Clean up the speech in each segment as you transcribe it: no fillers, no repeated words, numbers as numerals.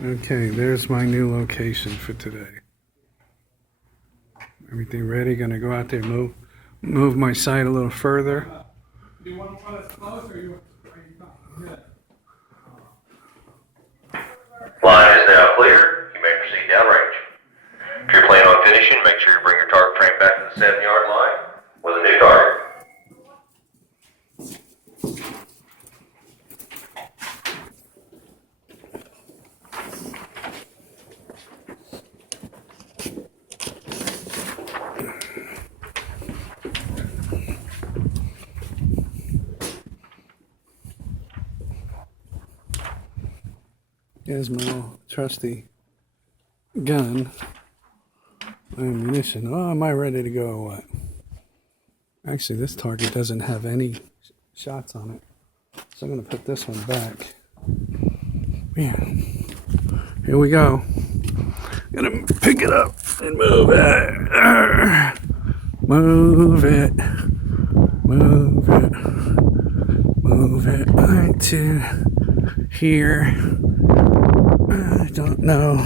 Okay, there's my new location for today. Everything ready? Gonna go out there, move my site a little further. Do you want to put us close or are you good? Line is now clear. You may proceed downrange. If you're planning on finishing, make sure you bring your target frame back to the 7-yard line with a new target. Here's my old trusty gun, ammunition. Oh, am I ready to go or what? Actually, this target doesn't have any shots on it, so I'm gonna put this one back. Yeah, here we go. Gonna pick it up and move it. Move it. Move it. Move it right to here. I don't know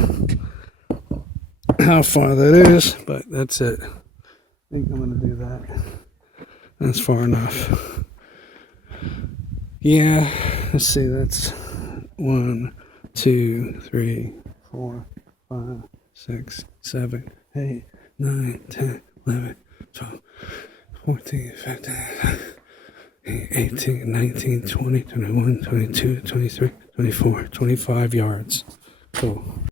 how far that is, but that's it. I think I'm gonna do that. That's far enough. Yeah, let's see, that's 1, 2, 3, 4, 5, 6, 7, 8, 9, 10, 11, 12, 14, 15, 18, 19, 20, 21, 22, 23, 24, 25 yards. Cool.